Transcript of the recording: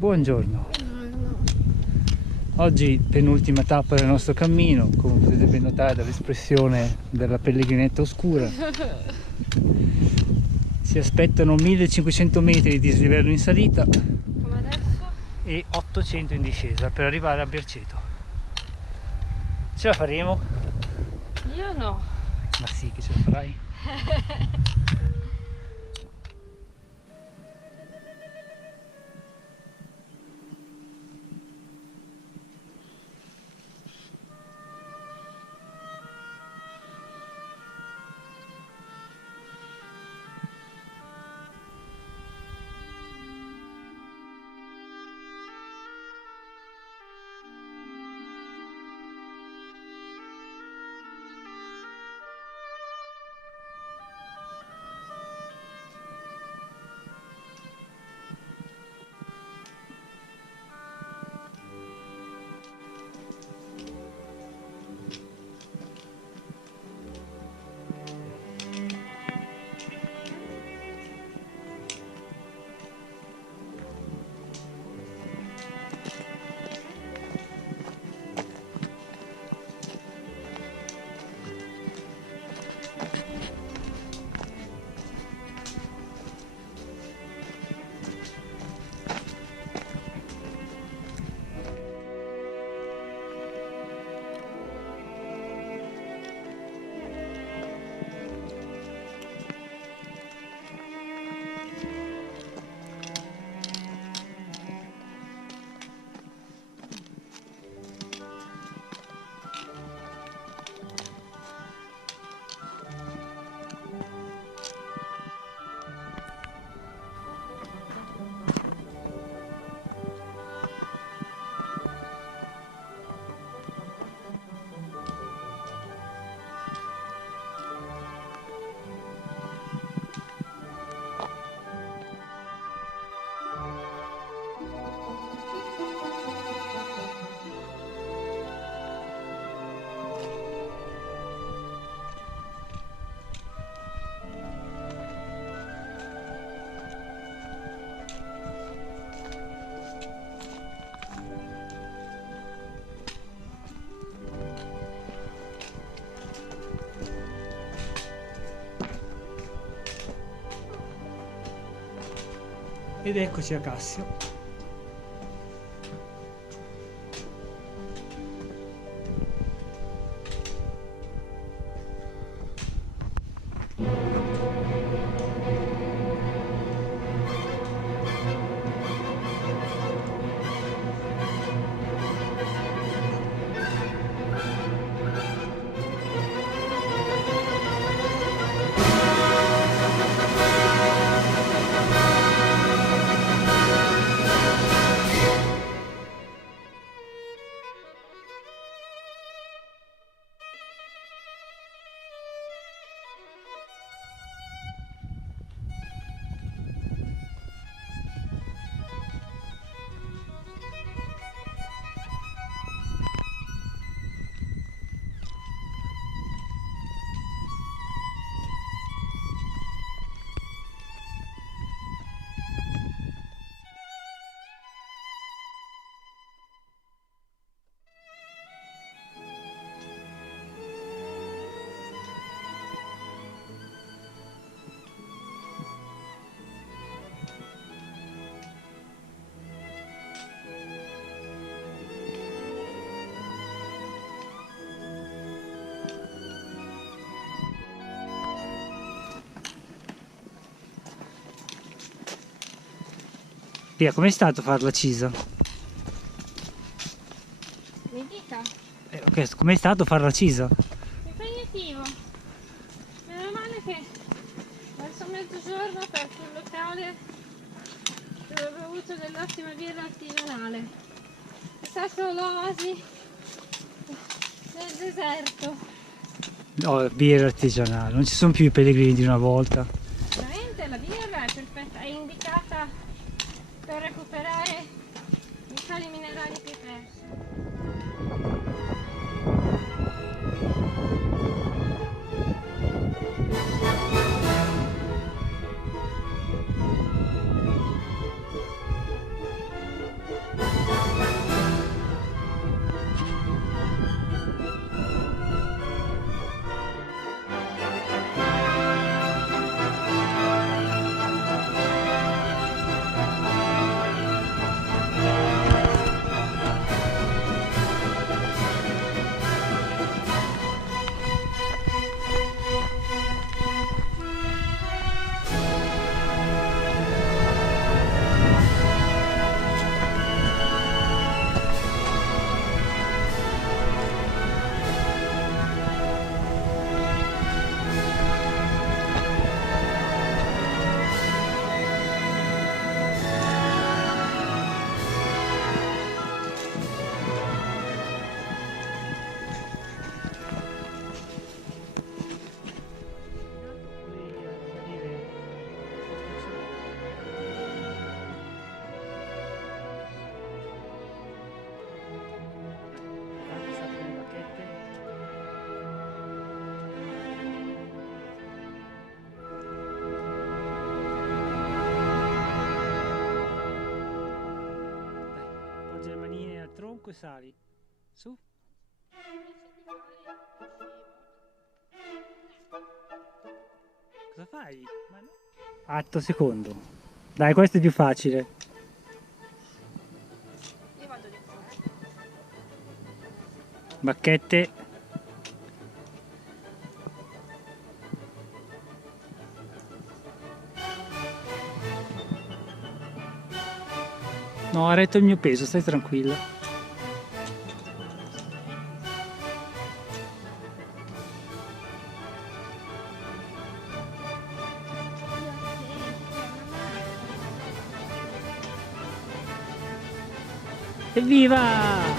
Buongiorno. Buongiorno. Oggi penultima tappa del nostro cammino, come potete ben notare dall'espressione della pellegrinetta oscura. Si aspettano 1500 metri di dislivello in salita Come adesso? e 800 in discesa per arrivare a Berceto. Ce la faremo? Io no. Ma sì che ce la farai. Ed eccoci a Cassio. Pia, com'è stato fare la Cisa? Mi dica. Com'è stato fare la Cisa? Impegnativo. Meno male che verso mezzogiorno ho aperto un locale dove ho bevuto dell'ottima birra artigianale. È stato l'oasi del deserto. No, birra artigianale, non ci sono più i pellegrini di una volta. Veramente la birra è perfetta, è indicata per recuperare i sali minerali più persi. Comunque sali. Su. Cosa fai? Atto secondo. Dai, questo è più facile. Io vado di qua. Bacchette. No, ha retto il mio peso, stai tranquilla. Evviva!